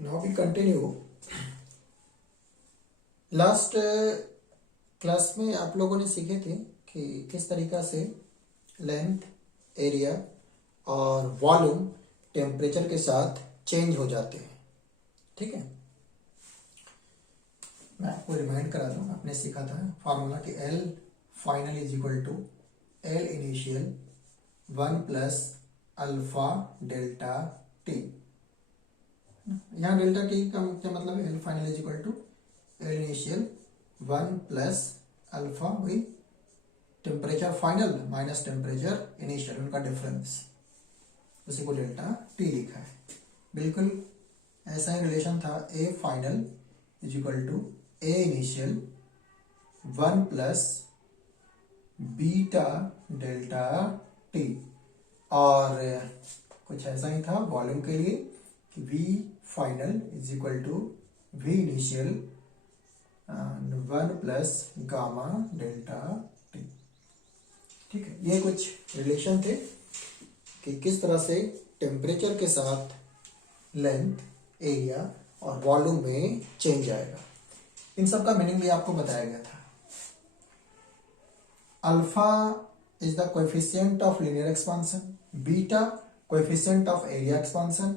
Now we continue. Last class में आप लोगों ने सीखे थे कि किस तरीका से लेंथ, एरिया और वॉल्यूम टेम्परेचर के साथ चेंज हो जाते हैं। ठीक है, मैं आपको रिमाइंड करा दूं। आपने सीखा था फॉर्मूला कि L final is equal to L initial 1 plus alpha delta T. यहाँ डेल्टा टी का क्या मतलब है? L final is equal to L initial 1 plus alpha वही temperature final minus temperature initial, उनका डिफरेंस, उसी को डेल्टा टी लिखा है। बिल्कुल ऐसा ही रिलेशन था। A final is equal to A initial 1 plus beta delta T, और कुछ ऐसा ही था वॉल्यूम के लिए कि V final is equal to V initial 1 plus gamma delta T. ठीक है, ये कुछ रिलेशन थे कि किस तरह से टेम्परेचर के साथ लेंथ, एरिया और वॉल्यूम में चेंज आएगा। इन सब का मीनिंग भी आपको बताया गया था। Alpha is the coefficient of linear expansion, beta coefficient of area expansion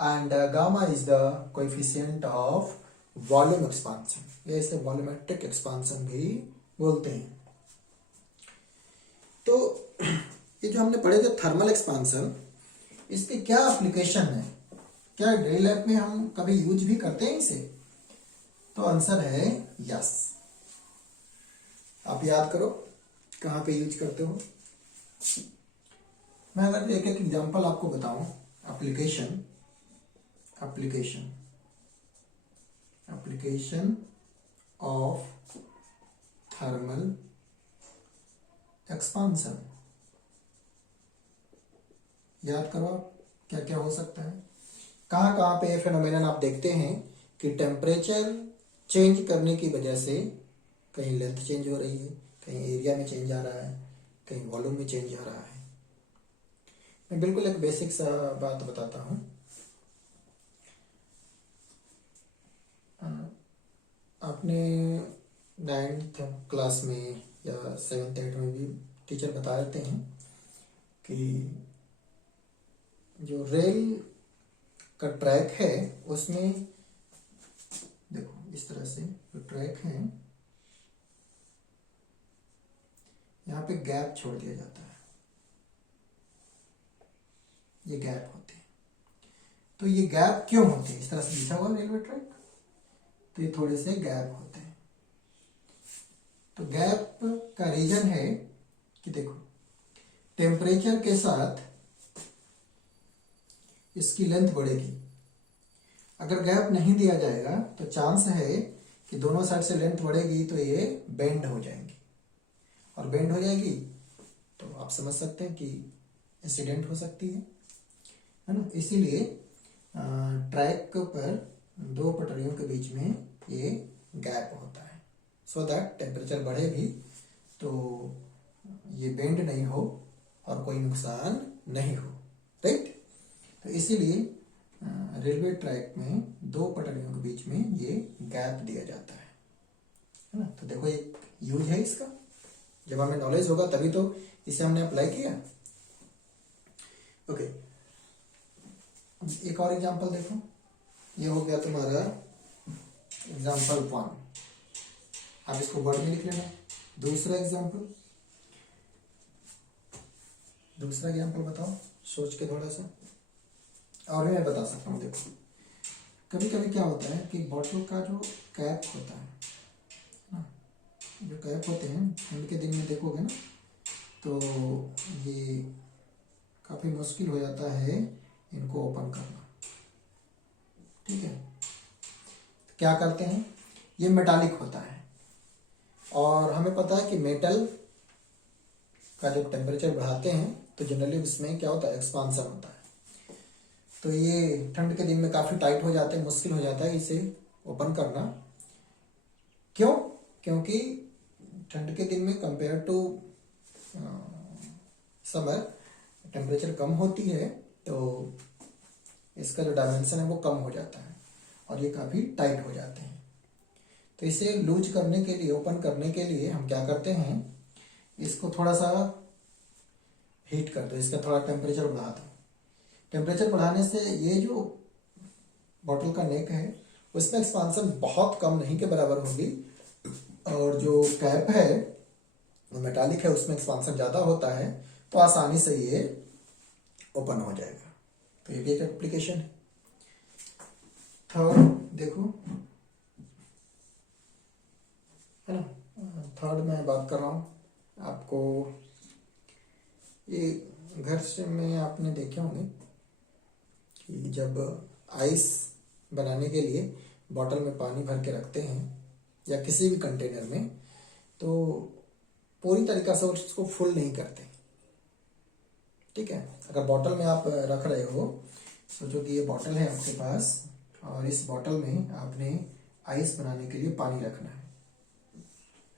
and gamma is the coefficient of volume expansion, या इसे वॉल्यूमेट्रिक एक्सपांशन भी बोलते हैं। तो ये जो हमने पढ़े थे थर्मल एक्सपांशन, इसके क्या एप्लीकेशन है? क्या डेली लाइफ में हम कभी यूज भी करते हैं इसे? तो आंसर है यस। आप याद करो कहां पे यूज करते हो। मैं अगर एक एक एग्जांपल आपको बताऊं, एप्लीकेशन ऑफ थर्मल एक्सपांशन, याद करो आप क्या क्या हो सकता है। कहां कहां पे फिनोमेनन आप देखते हैं कि टेम्परेचर चेंज करने की वजह से कहीं लेंथ चेंज हो रही है, कहीं एरिया में चेंज आ रहा है, कहीं वॉल्यूम में चेंज आ रहा है। मैं बिल्कुल एक बेसिक सा बात बताता हूं। आपने 9th क्लास में या 7th 8th में भी टीचर बता देते हैं कि जो रेल का ट्रैक है उसमें देखो इस तरह से जो ट्रैक है यहाँ पे गैप छोड़ दिया जाता है, ये गैप होते हैं। तो ये गैप क्यों होते हैं? इस तरह से लिखा हुआ रेलवे ट्रैक, तो ये थोड़े से गैप होते हैं। तो गैप का रीजन है कि देखो टेम्परेचर के साथ इसकी लेंथ बढ़ेगी। अगर गैप नहीं दिया जाएगा तो चांस है कि दोनों साइड से लेंथ बढ़ेगी तो ये बेंड हो जाएंगी, और बेंड हो जाएगी तो आप समझ सकते हैं कि इंसिडेंट हो सकती है ना। इसीलिए ट्रैक पर दो पटरियों के बीच में ये गैप होता है, सो दैट टेम्परेचर बढ़े भी तो ये बेंड नहीं हो और कोई नुकसान नहीं हो, राइट। तो इसीलिए रेलवे ट्रैक में दो पटरियों के बीच में ये गैप दिया जाता है ना। तो देखो एक यूज है इसका, जब हमें नॉलेज होगा तभी तो इसे हमने अप्लाई किया। ओके, एक और एग्जांपल देखो। ये हो गया तुम्हारा एग्जांपल 1, आप इसको वर्ड में लिख लेना। दूसरा एग्जांपल बताओ, सोच के थोड़ा सा। और मैं बता सकता हूँ। देखो कभी कभी क्या होता है कि बॉटल का जो कैप होता है ना, जो कैप होते हैं ठंड के दिन में देखोगे ना तो ये काफ़ी मुश्किल हो जाता है इनको ओपन करना। ठीक है, तो क्या करते हैं, ये मेटालिक होता है और हमें पता है कि मेटल का जब टेम्परेचर बढ़ाते हैं तो जनरली उसमें क्या होता है, एक्सपांशन होता है। तो ये ठंड के दिन में काफ़ी टाइट हो जाते हैं, मुश्किल हो जाता है इसे ओपन करना। क्यों? क्योंकि ठंड के दिन में कंपेयर टू समर टेम्परेचर कम होती है, तो इसका जो डायमेंशन है वो कम हो जाता है। और ये काफ़ी टाइट हो जाते हैं। तो इसे लूज करने के लिए, ओपन करने के लिए हम क्या करते हैं, इसको थोड़ा सा हीट कर दो, इसका थोड़ा टेम्परेचर बढ़ा दो। टेम्परेचर बढ़ाने से ये जो बॉटल का नेक है उसमें एक्सपांसन बहुत कम नहीं के बराबर होगी, और जो कैप है वो मेटालिक है, उसमें एक्सपांसन ज़्यादा होता है, तो आसानी से ये ओपन हो जाएगा। तो ये भी एक एप्लीकेशन है। थर्ड देखो, है ना, थर्ड मैं बात कर रहा हूँ आपको, ये घर से में आपने देखे होंगे कि जब आइस बनाने के लिए बॉटल में पानी भर के रखते हैं या किसी भी कंटेनर में, तो पूरी तरीक़ा से उसको फुल नहीं करते। ठीक है, अगर बॉटल में आप रख रहे हो, सोचो कि ये बॉटल है आपके पास और इस बॉटल में आपने आइस बनाने के लिए पानी रखना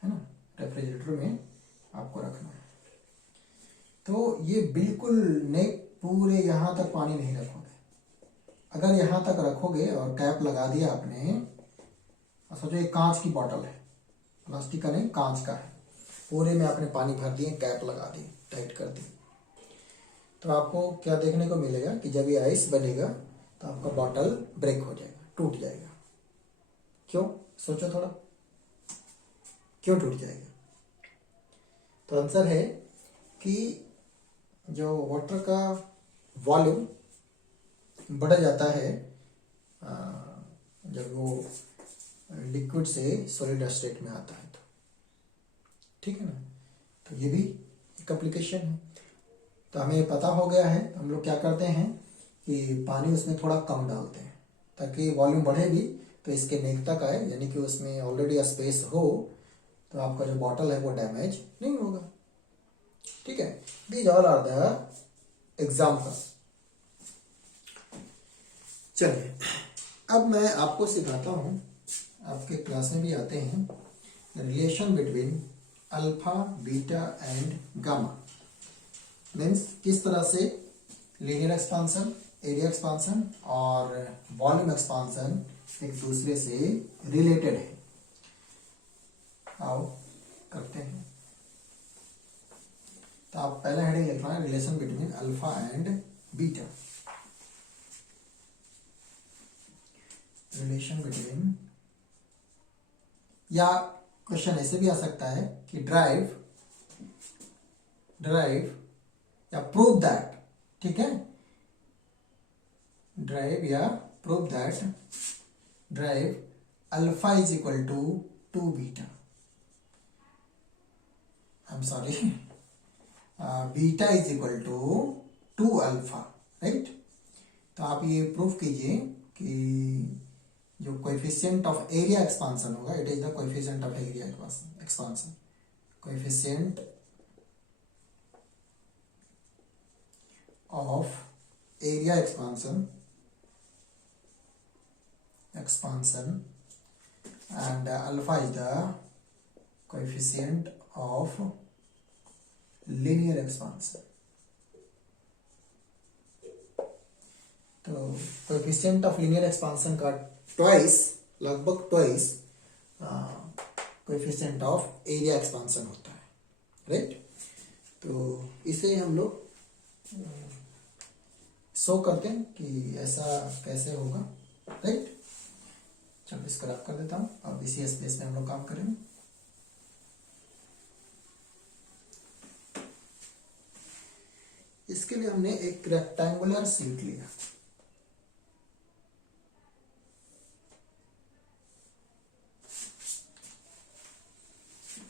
है ना, रेफ्रिजरेटर में आपको रखना है, तो ये बिल्कुल नेक पूरे यहाँ तक पानी नहीं रखोगे। अगर यहाँ तक रखोगे और कैप लगा दिया आपने, और सोचो एक कांच की बॉटल है, प्लास्टिक का नहीं, कांच का है, पूरे में आपने पानी भर दिए, कैप लगा दी, टाइट कर दी, तो आपको क्या देखने को मिलेगा कि जब ये आइस बनेगा तो आपका बॉटल ब्रेक हो जाएगा, टूट जाएगा। क्यों, सोचो थोड़ा, क्यों टूट जाएगा? तो आंसर है कि जो वाटर का वॉल्यूम बढ़ जाता है जब वो लिक्विड से सॉलिड स्टेट में आता है, तो ठीक है ना। तो ये भी एक एप्लीकेशन है। तो हमें पता हो गया है, हम लोग क्या करते हैं कि पानी उसमें थोड़ा कम डालते हैं ताकि वॉल्यूम बढ़े भी तो इसके नेक तक आए, यानी कि उसमें ऑलरेडी स्पेस हो, तो आपका जो बॉटल है वो डैमेज नहीं होगा। ठीक है, these all are the example. चलिए अब मैं आपको सिखाता हूँ, आपके क्लास में भी आते हैं, relation between alpha, beta and gamma. Means किस तरह से लीनियर एक्सपांसन, एरिया एक्सपांसन और वॉल्यूम एक्सपांसन एक दूसरे से रिलेटेड है। आओ करते हैं। तो आप पहले हेडिंग लिख रहे हैं, relation between alpha and beta. Relation between, या क्वेश्चन ऐसे भी आ सकता है कि ड्राइव या प्रूव दैट, ठीक है, ड्राइव या prove that derive alpha is equal to 2 beta, I am sorry, beta is equal to 2 alpha, right. तो आप ये प्रूव कीजिए कि जो कोएफिशिएंट ऑफ एरिया एक्सपांसन होगा, it is the coefficient of area expansion, coefficient of area expansion and alpha is the coefficient of linear expansion. तो coefficient of linear expansion का twice, लगभग twice coefficient of area expansion होता है, right. तो इसे हम लोग शो करते हैं कि ऐसा कैसे होगा, राइट। चलो इसको रख कर देता हूं, अब इसी स्पेस में हम लोग काम करेंगे। इसके लिए हमने एक रेक्टेंगुलर शीट लिया,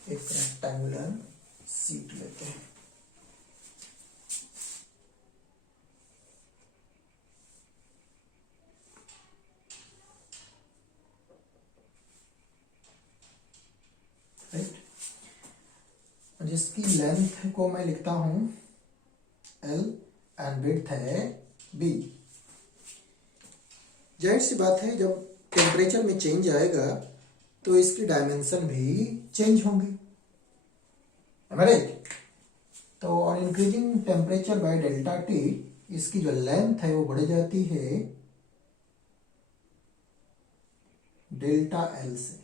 एक रेक्टेंगुलर शीट लेते हैं। जिसकी लेंथ को मैं लिखता हूं L एंड विड्थ है B। जाहिर सी बात है, जब टेम्परेचर में चेंज आएगा तो इसकी डायमेंशन भी चेंज होंगी, राइट। तो on increasing temperature by delta T, इसकी जो लेंथ है वो बढ़ जाती है डेल्टा एल से,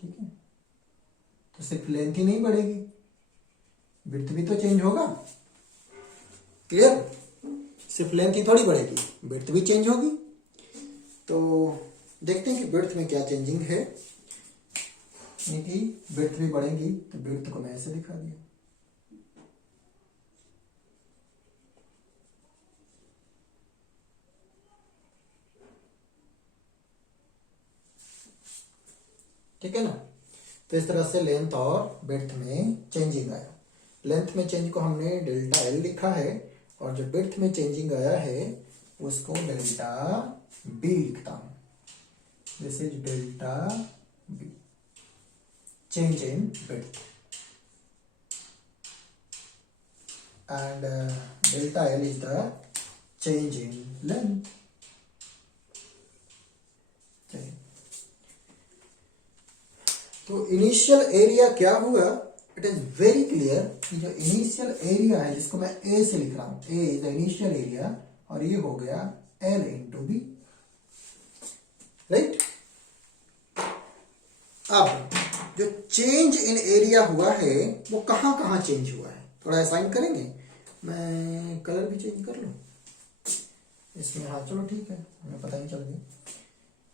ठीक है। तो सिर्फ लेंथ ही नहीं बढ़ेगी, विड्थ भी तो चेंज होगा, क्लियर। सिर्फ लेंथ ही थोड़ी बढ़ेगी, विड्थ भी चेंज होगी। तो देखते हैं कि विड्थ में क्या चेंजिंग है, यानी कि विड्थ भी बढ़ेगी। तो विड्थ को मैं ऐसे दिखा दिया, ठीक है ना। तो इस तरह से लेंथ और विड्थ में चेंजिंग आया। लेंथ में चेंज को हमने डेल्टा एल लिखा है, और जो विड्थ में चेंजिंग आया है उसको डेल्टा बी लिखता हूं। This is delta B, change in width, and delta L is the change in length. तो इनिशियल एरिया क्या हुआ, इट इज वेरी क्लियर कि जो इनिशियल एरिया है, जिसको मैं ए से लिख रहा हूं, ए इज द इनिशियल एरिया, और ये हो गया एल इंटू बी, राइट। अब जो चेंज इन एरिया हुआ है वो कहां कहां चेंज हुआ है, थोड़ा असाइन करेंगे। मैं कलर भी चेंज कर लूं इसमें, हाँ चलो ठीक है, हमें पता ही चल गया।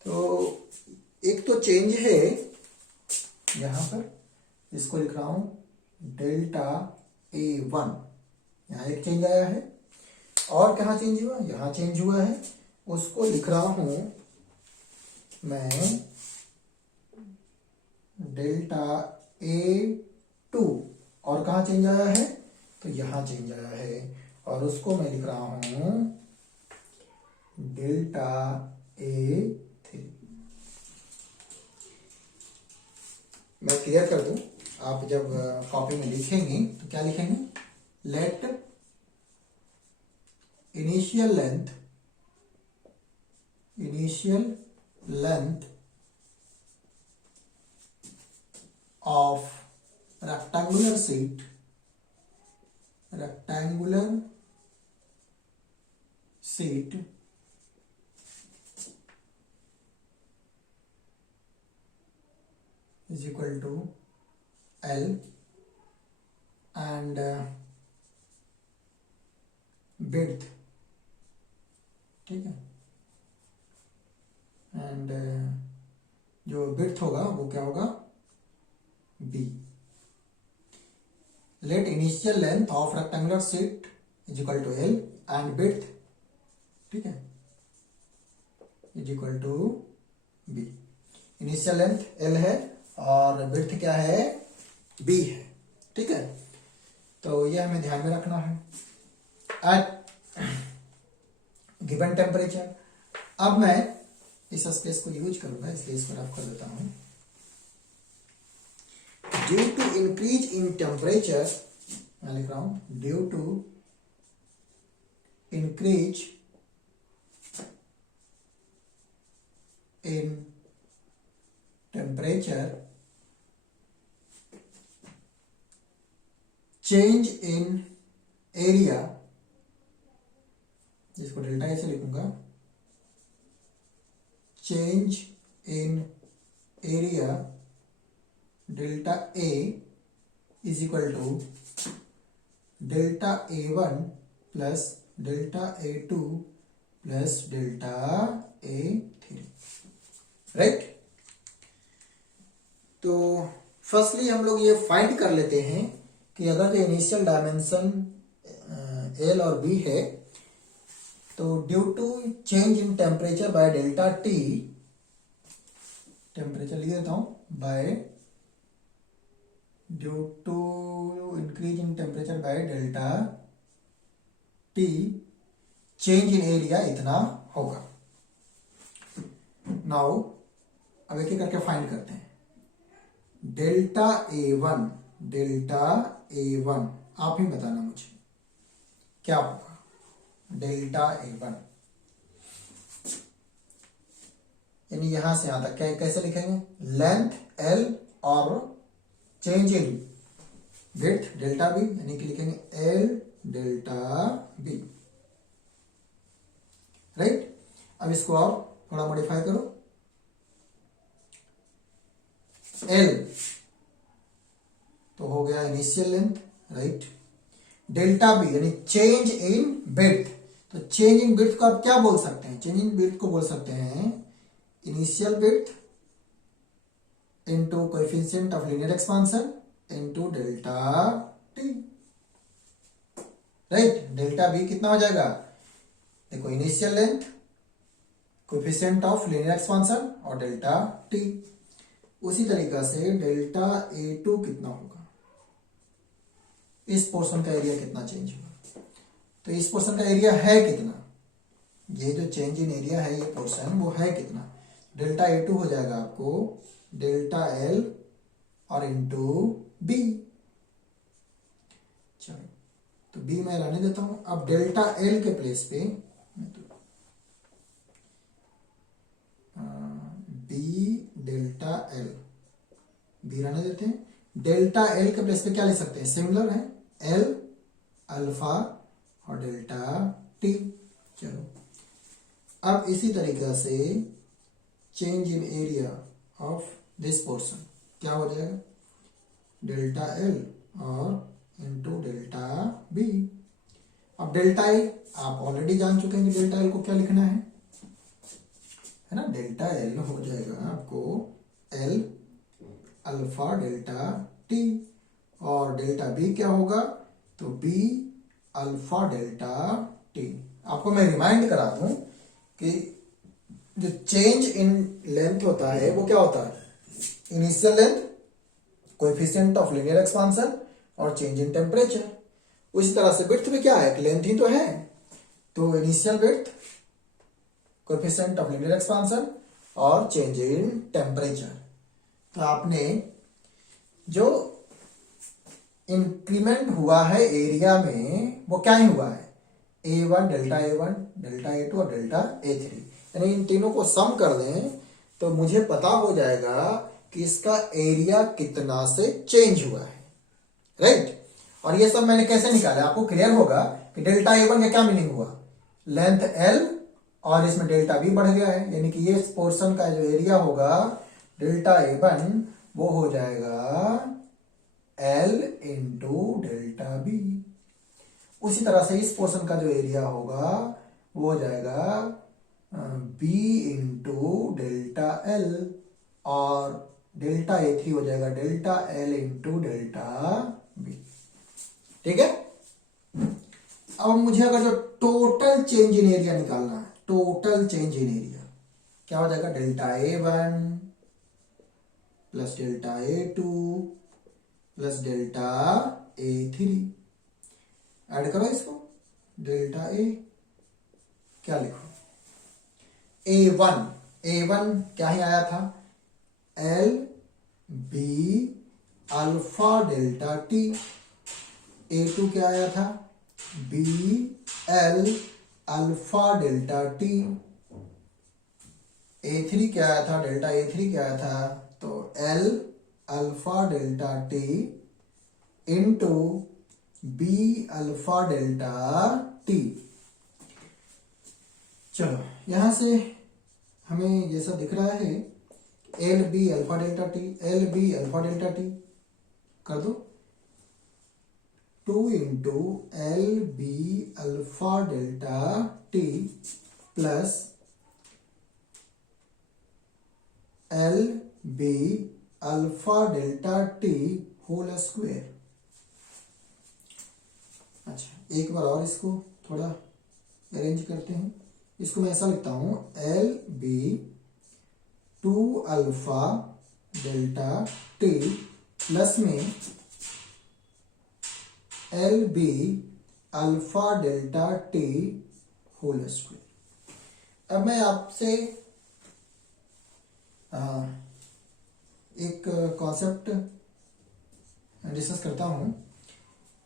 तो एक तो चेंज है यहां पर, इसको लिख रहा हूं डेल्टा A1, यहां एक चेंज आया है। और कहां चेंज हुआ, यहां चेंज हुआ है, उसको लिख रहा हूं मैं डेल्टा A2। और कहां चेंज आया है, तो यहां चेंज आया है, और उसको मैं लिख रहा हूं डेल्टा A3। मैं क्लियर कर दूं, आप जब कॉपी में लिखेंगे तो क्या लिखेंगे, let initial length of rectangular sheet is equal to L, and width, ठीक है, एंड जो width होगा वो क्या होगा, B। Let initial length of rectangular sheet is equal to L and width, ठीक है, is equal to B। Initial length L है और width क्या है, B है, ठीक है। तो ये हमें ध्यान में रखना है एट गिवन टेम्परेचर। अब मैं इस स्पेस को यूज करूंगा, इसलिए इसको रफ कर देता हूं। Due to increase in temperature, मैं लिख रहा हूं due to increase in temperature, change in area, जिसको डेल्टा ऐसे लिखूंगा, change in area delta A is equal to delta A1 plus delta A2 plus delta A3, right. तो firstly हम लोग ये फाइंड कर लेते हैं कि अगर जो इनिशियल डायमेंशन L और B है, तो due to change in temperature by delta T, temperature लिख देता हूं, by due to increase in temperature by delta T, change in area इतना होगा। नाउ अब एक एक करके फाइंड करते हैं। डेल्टा A1 आप ही बताना मुझे क्या होगा, डेल्टा A1 यानी यहां से यहां तक क्या कैसे लिखेंगे, लेंथ L और change in width delta B, यानी कि लिखेंगे L डेल्टा B, राइट। अब इसको और थोड़ा मॉडिफाई करो, एल तो हो गया initial length, right. Delta B यानी चेंज इन विड्थ, तो चेंज इन विड्थ को आप क्या बोल सकते हैं? चेंज इन विड्थ को बोल सकते हैं initial width into coefficient of linear expansion into delta T, right. Delta B कितना हो जाएगा? देखो initial length, coefficient of linear expansion और डेल्टा टी। उसी तरीका से डेल्टा A2 कितना होगा? इस पोर्शन का एरिया कितना चेंज होगा? तो इस पोर्शन का एरिया है कितना? ये जो चेंज इन एरिया है, ये पोर्शन वो है कितना? डेल्टा A2 हो जाएगा आपको डेल्टा L और इंटू बी। चलो तो बी मैं रहने देता हूं। अब डेल्टा L के प्लेस पे बी डेल्टा एल, बी रहने देते हैं। डेल्टा एल के प्लेस पे क्या ले सकते हैं? सिमिलर है, एल अल्फा और डेल्टा टी। चलो अब इसी तरीका से change in area of this portion क्या हो जाएगा? डेल्टा एल और इंटू डेल्टा बी। अब डेल्टा एल आप ऑलरेडी जान चुके हैं कि डेल्टा एल को क्या लिखना है ना? डेल्टा एल हो जाएगा आपको एल अल्फा डेल्टा टी, और डेल्टा बी क्या होगा? तो बी अल्फा डेल्टा टी। आपको मैं रिमाइंड करा दूं कि जो चेंज इन लेंथ होता है वो क्या होता है? Initial length, coefficient of linear expansion और चेंज इन टेम्परेचर। उसी तरह से विड्थ भी क्या है? लेंथ ही तो है। तो initial width, coefficient of linear expansion और चेंज इन टेम्परेचर। तो आपने जो इंक्रीमेंट हुआ है एरिया में वो क्या ही हुआ है? A1 delta A1 delta A2 और डेल्टा A3, यानी इन तीनों को सम कर दें तो मुझे पता हो जाएगा कि इसका एरिया कितना से चेंज हुआ है, राइट। और ये सब मैंने कैसे निकाला? आपको क्लियर होगा कि डेल्टा A1 का क्या मीनिंग हुआ? लेंथ L और इसमें डेल्टा बी बढ़ गया है, यानी कि ये पोर्शन का जो एरिया होगा डेल्टा A1 वो हो जाएगा L इंटू डेल्टा बी। उसी तरह से इस पोर्शन का जो एरिया होगा वो हो जाएगा B इंटू डेल्टा L, और डेल्टा A3 हो जाएगा delta L into delta B. ठीक है। अब मुझे अगर जो टोटल चेंज इन एरिया निकालना है, टोटल चेंज इन एरिया क्या हो जाएगा? Delta A1 plus delta A2 plus delta A3। Add करो इसको, डेल्टा A क्या लिखो? A1 क्या ही आया था? L B alpha delta T। A2 क्या आया था? B L alpha delta T। A3 क्या आया था? डेल्टा A3 क्या आया था? तो L alpha delta T into B alpha delta T। चलो यहां से हमें जैसा दिख रहा है L B alpha delta T, L B alpha delta T कर दो 2 into L B alpha delta T plus L B alpha delta T whole square. अच्छा एक बार और इसको थोड़ा अरेंज करते हैं। इसको मैं ऐसा लिखता हूं L B 2 alpha delta T plus में L B alpha delta T whole square. अब मैं आपसे एक कॉन्सेप्ट डिस्कस करता हूं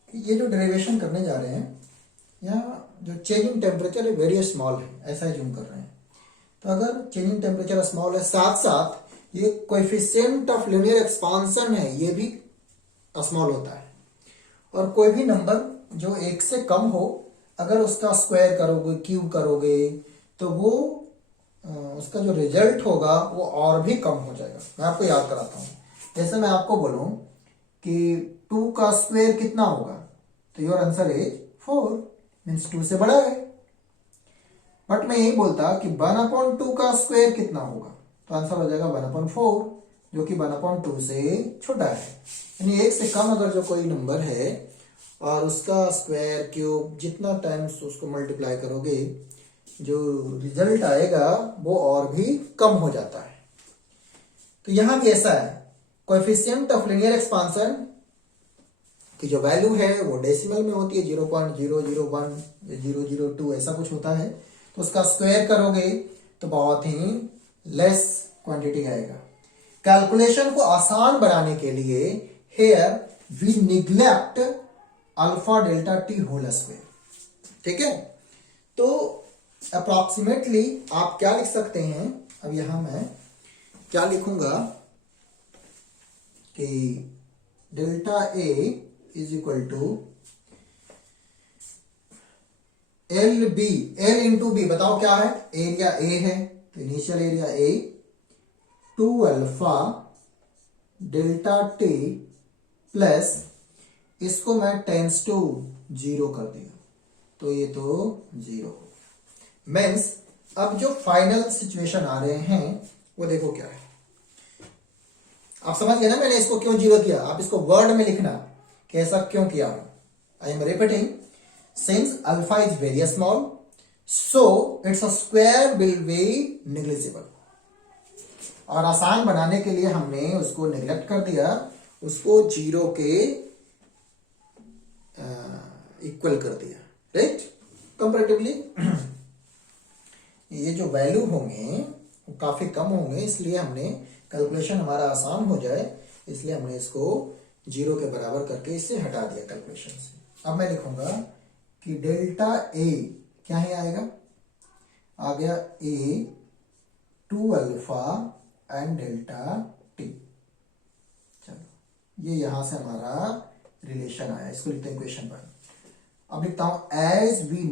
कि ये जो डेरिवेशन करने जा रहे हैं यहाँ जो चेंजिंग टेम्परेचर है वेरी स्मॉल है, ऐसा ही जूम कर रहे हैं। तो अगर चेंजिंग टेम्परेचर स्मॉल है साथ साथ ये कोएफिशिएंट ऑफ लीनियर एक्सपांशन है ये भी स्मॉल होता है, और कोई भी नंबर जो 1 से कम हो अगर उसका स्क्वायर करोगे क्यूब करोगे तो वो उसका जो रिजल्ट होगा वो और भी कम हो जाएगा। मैं आपको याद कराता हूँ जैसे मैं आपको बोलूं कि 2 का स्क्वायर कितना होगा, तो योर आंसर इज 4, मीन्स 2 से बड़ा है। बट मैं यही बोलता कि 1/2 का स्क्वायर कितना होगा, तो आंसर हो जाएगा 1/4, जो कि 1/2 से छोटा है। यानी 1 से कम अगर जो कोई नंबर है और उसका स्क्वायर क्यूब जितना टाइम्स उसको मल्टीप्लाई करोगे, जो रिजल्ट आएगा वो और भी कम हो जाता है। तो यहां भी ऐसा है, कोएफिशिएंट ऑफ लीनियर एक्सपांशन की जो वैल्यू है वो डेसिमल में होती है, 0.001 या 002 ऐसा कुछ होता है। तो उसका स्क्वायर करोगे तो बहुत ही लेस क्वांटिटी आएगा। कैलकुलेशन को आसान बनाने के लिए here we neglect alpha delta T whole square. ठीक है, तो अप्रॉक्सीमेटली आप क्या लिख सकते हैं, अब यहां मैं क्या लिखूंगा कि delta A is equal to L B, L into B, बताओ क्या है, एरिया ए है तो initial area A, 2 alpha delta T plus इसको मैं टेंस टू 0 कर दिया, तो ये तो 0। मीन्स अब जो फाइनल सिचुएशन आ रहे हैं वो देखो क्या है। आप समझ गए ना मैंने इसको क्यों 0 किया, आप इसको वर्ड में लिखना कि ऐसा क्यों किया। I am repeating, since alpha is very small so its square will be negligible. और आसान बनाने के लिए हमने उसको नेग्लेक्ट कर दिया, उसको 0 के इक्वल कर दिया, राइट। कंपैरेटिवली ये जो वैल्यू होंगे वो काफी कम होंगे, इसलिए हमने कैलकुलेशन हमारा आसान हो जाए इसलिए हमने इसको 0 के बराबर करके इससे हटा दिया कैलकुलेशन से। अब मैं लिखूंगा कि डेल्टा ए क्या ही आएगा, आ गया ए 2 अल्फा एंड डेल्टा टी। चलो ये यहां से हमारा रिलेशन आया, इसको लिखते हैं इक्वेशन 1। अब लिखता हूं एज वी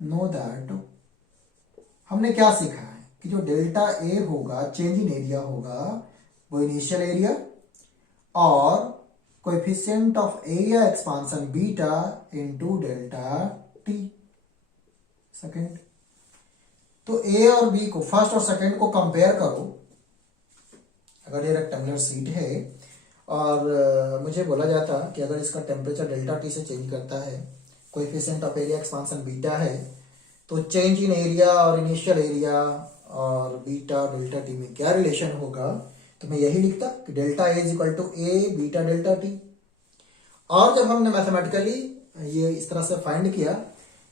नो दैट हमने क्या सीखा है कि जो डेल्टा ए होगा चेंज इन एरिया होगा वो इनिशियल एरिया और coefficient of area expansion beta into delta T second. तो ए और बी को, फर्स्ट और सेकेंड को कंपेयर करो। अगर ये रेक्टेंगुलर शीट है और मुझे बोला जाता कि अगर इसका टेम्परेचर डेल्टा टी से चेंज करता है, coefficient of area expansion beta है, तो चेंज इन एरिया और इनिशियल एरिया और बीटा डेल्टा टी में क्या रिलेशन होगा, तो मैं यही लिखता कि delta A is equal to A beta delta T. और जब हमने मैथमेटिकली ये इस तरह से फाइंड किया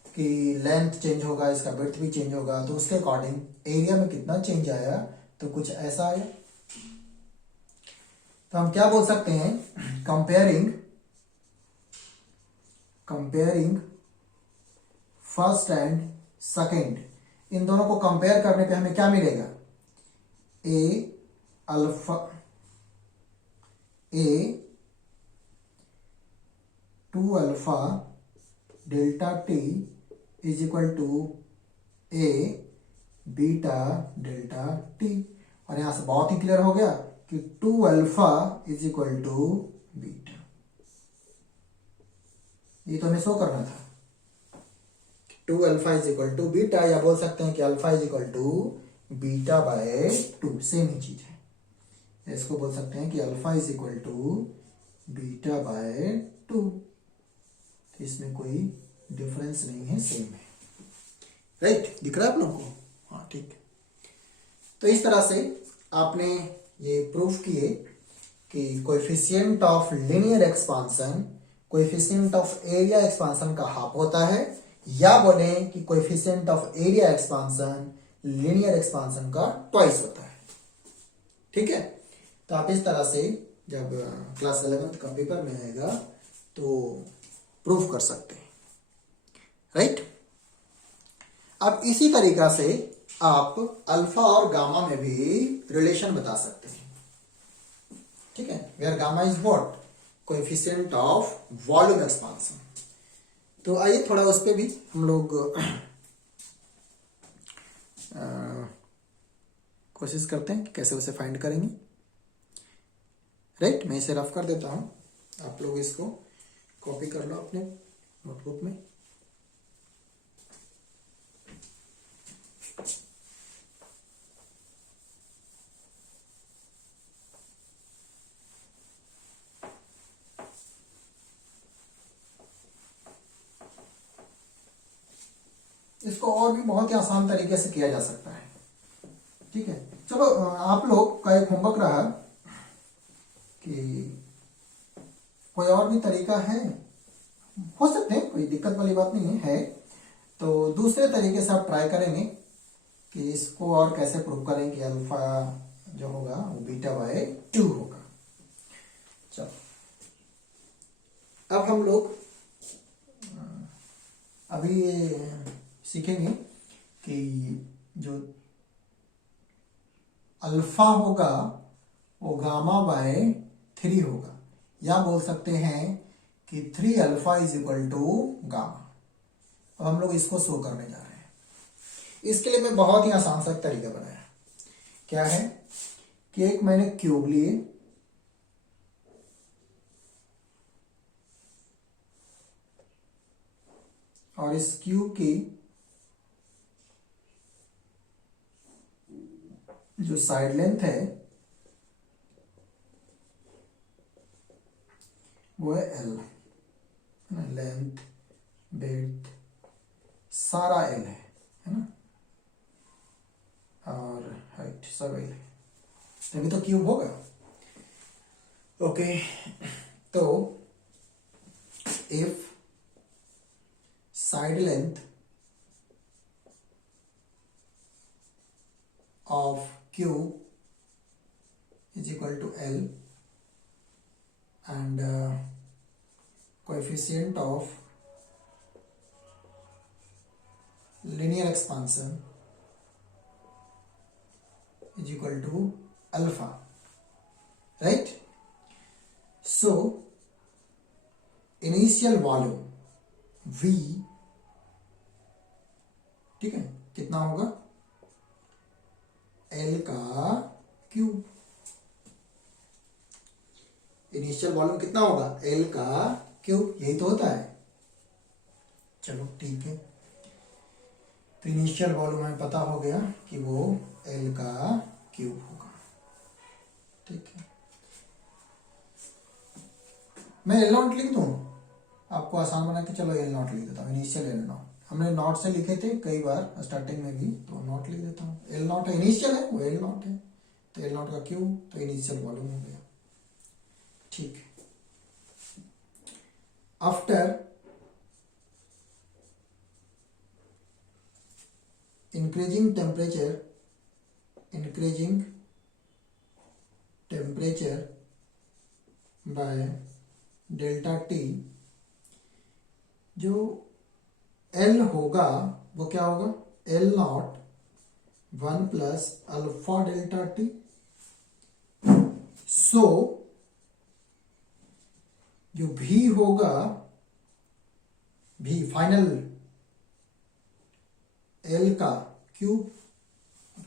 कि लेंथ चेंज होगा, इसका विड्थ भी चेंज होगा, तो उसके अकॉर्डिंग एरिया में कितना चेंज आया, तो कुछ ऐसा आया। तो हम क्या बोल सकते हैं, कंपेयरिंग फर्स्ट एंड सेकेंड, इन दोनों को कंपेयर करने पे हमें क्या मिलेगा, A 2 alpha delta T is equal to A beta delta T. और यहां से बहुत ही क्लियर हो गया कि 2 alpha is equal to beta. ये तो हमें शो करना था, 2 alpha is equal to beta, या बोल सकते हैं कि alpha is equal to beta by 2, same ही चीज है। इसको बोल सकते हैं कि alpha is equal to beta by 2, तो इसमें कोई डिफरेंस नहीं है, सेम है, राइट। दिख रहा है आप लोगों को, हाँ ठीक। तो इस तरह से आपने ये प्रूफ किए कि coefficient of linear expansion coefficient of area expansion का हाफ होता है, या बोले कि coefficient of area expansion linear expansion का ट्वाइस होता है। ठीक है, तो आप इस तरह से जब क्लास 11th का पेपर में आएगा तो प्रूफ कर सकते हैं, राइट। अब इसी तरीका से आप अल्फा और गामा में भी रिलेशन बता सकते हैं। ठीक है, where gamma is what, coefficient of volume expansion. तो आइए थोड़ा उस पर भी हम लोग कोशिश करते हैं कि कैसे उसे फाइंड करेंगे। राइट, मैं इसे रफ कर देता हूँ, आप लोग इसको कॉपी कर लो अपने नोटबुक में। इसको और भी बहुत ही आसान तरीके से किया जा सकता है। ठीक है, चलो आप लोग का एक होमवर्क रहा कि कोई और भी तरीका है, हो सकते हैं, कोई दिक्कत वाली बात नहीं है, तो दूसरे तरीके से आप ट्राई करेंगे कि इसको और कैसे प्रूव करें कि अल्फा जो होगा वो बीटा बाय 2 होगा। चलो अब हम लोग अभी सीखेंगे कि जो अल्फा होगा वो गामा बाय 3 होगा, या बोल सकते हैं कि 3 alpha is equal to gamma. अब हम लोग इसको शो करने जा रहे हैं। इसके लिए मैं बहुत ही आसान सा तरीका बनाया। क्या है कि एक मैंने क्यूब लिए, और इस क्यूब की जो साइड लेंथ है वो है एल, लेंथ बेथ सारा एल है ना, और हाइट सब एल है, तभी तो क्यूब होगा। ओके, तो if side length of cube is equal to L and coefficient of linear expansion is equal to alpha, right? So initial volume V, ठीक है, कितना होगा L का क्यूब। इनिशियल वॉल्यूम कितना होगा L का क्यूब, यही तो होता है। चलो ठीक है, तो इनिशियल वॉल्यूम हमें पता हो गया कि वो L का क्यूब होगा। ठीक है, मैं L नॉट लिख दूं, आपको आसान बना के चलो L नॉट लिख देता हूँ। इनिशियल L नॉट हमने नॉट से लिखे थे कई बार स्टार्टिंग में भी, तो नॉट लिख देता हूँ। L नॉट है, इनिशियल है वो L नॉट है, तो L नॉट का क्यूब, तो इनिशियल वॉल्यूम हो गया। ठीक है, after increasing temperature by delta T, जो L होगा वो क्या होगा L naught 1 plus alpha delta T. So जो V होगा, V फाइनल L का क्यूब,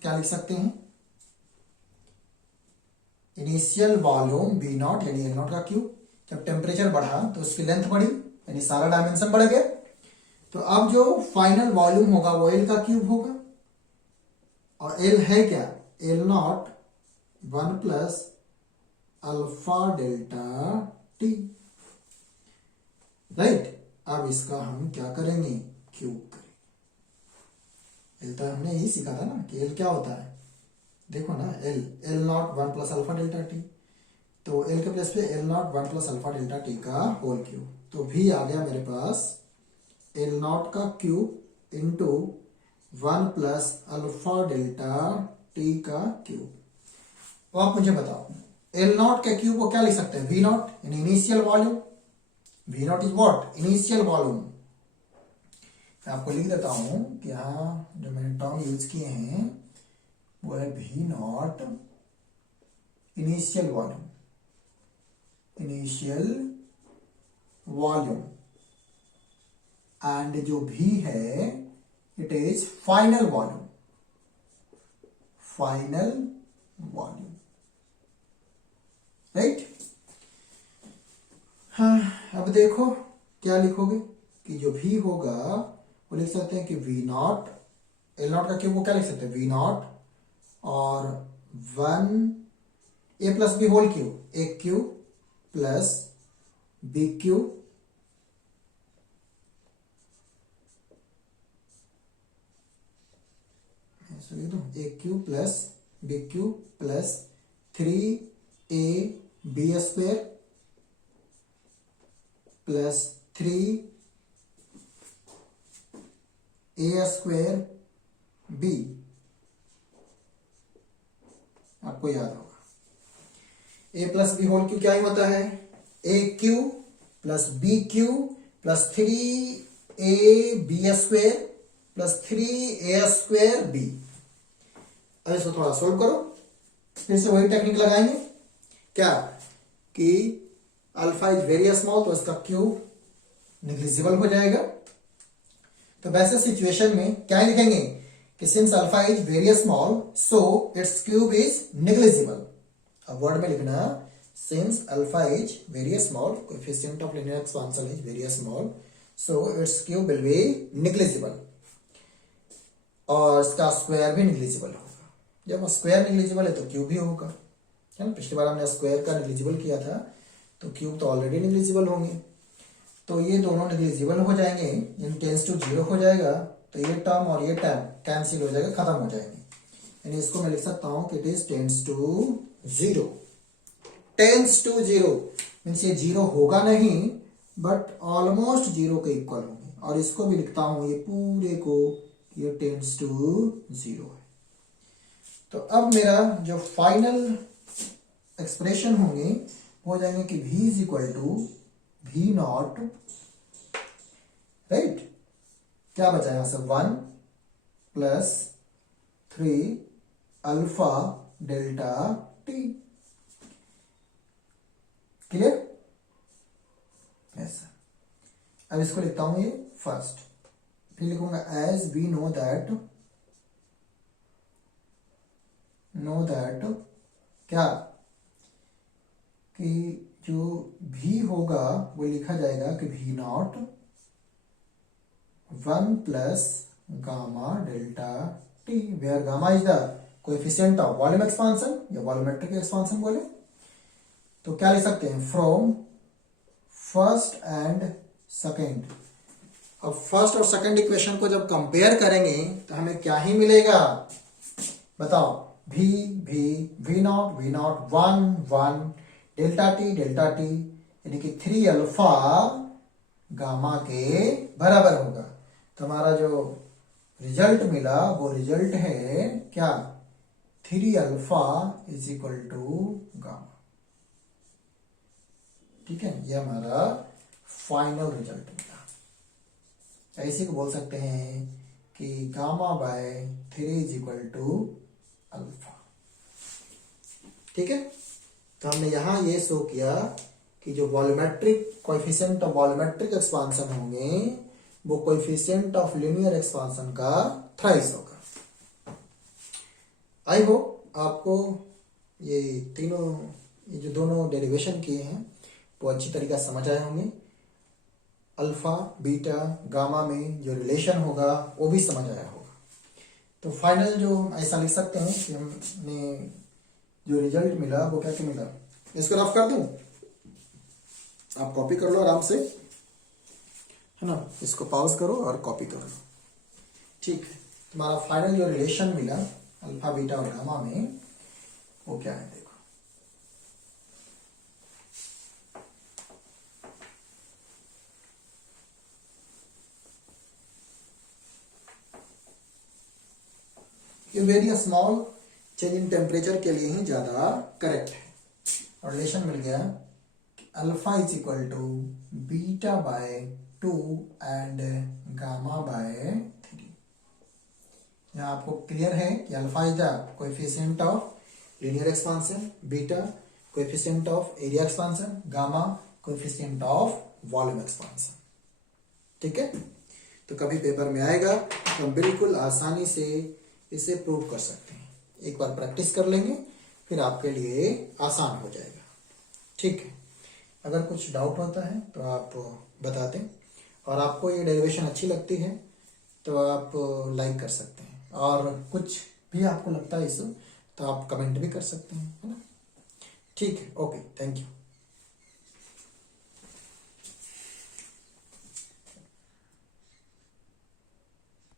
क्या लिख सकते हैं, इनिशियल वॉल्यूम V नॉट यानी L नॉट का क्यूब। जब टेम्परेचर बढ़ा तो उसकी लेंथ बढ़ी, यानी सारा डायमेंशन बढ़ गया, तो अब जो फाइनल वॉल्यूम होगा वो L का क्यूब होगा। और L है क्या, L naught 1 plus alpha delta T, right. अब इसका हम क्या करेंगे, क्यूब करेंगे। L तो हमने यही सीखा था ना कि L क्या होता है, देखो ना, L naught 1 plus alpha delta T, तो L के प्लेस पे L naught 1 plus alpha delta T का होल क्यूब। तो V आ गया मेरे पास L नॉट का cube into 1 plus alpha delta T का क्यूब। तो आप मुझे बताओ L नॉट के क्यूब को क्या लिख सकते हैं, V नॉट यानी initial volume. V not is what, initial volume. मैं आपको लिख देता हूं कि यहां जो मैंने टर्म यूज किए हैं वो है V not initial volume, initial volume, and जो V है it is final volume, final volume, right. हाँ, अब देखो क्या लिखोगे कि जो v होगा वो लिख सकते हैं कि v नॉट, एल नॉट का क्यूब वो क्या लिख सकते हैं v नॉट और 1 a plus B whole cube, A cube plus B cube A cube plus B cube plus 3 a B square plus 3 a square b, आपको याद होगा a plus B whole cube क्या ही होता है, a cube plus b cube plus 3 a b square plus 3 a square b। अब इसको थोड़ा सोल्व करो, फिर से वही टेक्निक लगाएंगे क्या कि अल्फा इज वेरी स्मॉल तो इसका क्यूब निग्लिजिबल हो जाएगा। तो वैसे सिचुएशन में क्या लिखेंगे कि since alpha is very small so it's cube is negligible. अब वर्ड में लिखना since alpha is very small, coefficient of linear expansion is very small so it's cube will be negligible, और इसका स्क्वायर भी निग्लिजिबल होगा। जब square negligible है तो क्यूब भी होगा, है ना। पिछली बार हमने स्क्वायर का निग्लिजिबल किया था तो क्यूब तो ऑलरेडी निग्लिजिबल होंगे, तो ये दोनों निग्लिजिबल हो जाएंगे, यानी टेंस टू 0 हो जाएगा, तो ये टर्म और ये टर्म कैंसिल हो जाएगा, खत्म हो जाएंगे। यानी इसको मैं लिख सकता हूं कि it is tends to 0, tends to 0 means ये 0 होगा नहीं बट ऑलमोस्ट 0 के इक्वल होंगे, और इसको भी लिखता हूं ये पूरे को ये टेंस टू 0 है। तो अब मेरा जो फाइनल एक्सप्रेशन होंगे हो जाएंगे कि v is equal to v naught, right. क्या बचा यहां से 1 plus 3 alpha delta t, clear. ऐसा अब इसको लिखता हूं ये फर्स्ट, फिर लिखूंगा एज वी नो दैट क्या कि जो v होगा वो लिखा जाएगा कि v naught 1 plus gamma delta t, where gamma is the coefficient of volume expansion या वॉल्यूमेट्रिक एक्सपांशन बोले तो क्या लिख सकते हैं फ्रॉम फर्स्ट एंड सेकेंड। अब फर्स्ट और सेकेंड इक्वेशन को जब कंपेयर करेंगे तो हमें क्या ही मिलेगा बताओ, v नॉट 1 डेल्टा टी यानी कि 3 अल्फा गामा के बराबर होगा। तो हमारा जो रिजल्ट मिला वो रिजल्ट है क्या 3 alpha is equal to gamma, ठीक है। ये हमारा फाइनल रिजल्ट मिला। ऐसे को बोल सकते हैं कि gamma by 3 is equal to alpha, ठीक है। तो हमने यहां ये शो किया कि जो volumetric coefficient of volumetric expansion होंगे वो कोएफिशिएंट ऑफ लीनियर एक्सपांशन का थ्राइस होगा। आई होप आपको ये तीनों ये जो दोनों डेरिवेशन किए हैं वो अच्छी तरीका समझ आए होंगे। अल्फा बीटा गामा में जो रिलेशन होगा वो भी समझ आया होगा। तो फाइनल जो ऐसा लिख सकते हैं कि हमने जो रिजल्ट मिला वो क्या क्या मिला, इसको रफ कर दूं, आप कॉपी कर लो आराम से, है ना। इसको पॉज करो और कॉपी कर लो, ठीक है। तुम्हारा फाइनल जो रिलेशन मिला अल्फा बीटा और गामा में वो क्या है देखो, ये very small change in temperature के लिए ही ज्यादा करेक्ट है। और रिलेशन मिल गया alpha is equal to beta by 2 and gamma by 3। यहाँ आपको क्लियर है कि alpha is the coefficient of linear expansion, beta coefficient of area expansion, gamma coefficient of volume expansion, ठीक है। तो कभी पेपर में आएगा तो हम बिल्कुल आसानी से इसे प्रूव कर सकते हैं। एक बार प्रैक्टिस कर लेंगे फिर आपके लिए आसान हो जाएगा। ठीक है, अगर कुछ डाउट होता है तो आप बता दें, और आपको ये डेरिवेशन अच्छी लगती है तो आप लाइक कर सकते हैं, और कुछ भी आपको लगता है इस तो आप कमेंट भी कर सकते हैं, है ना। ठीक है, ओके, थैंक यू।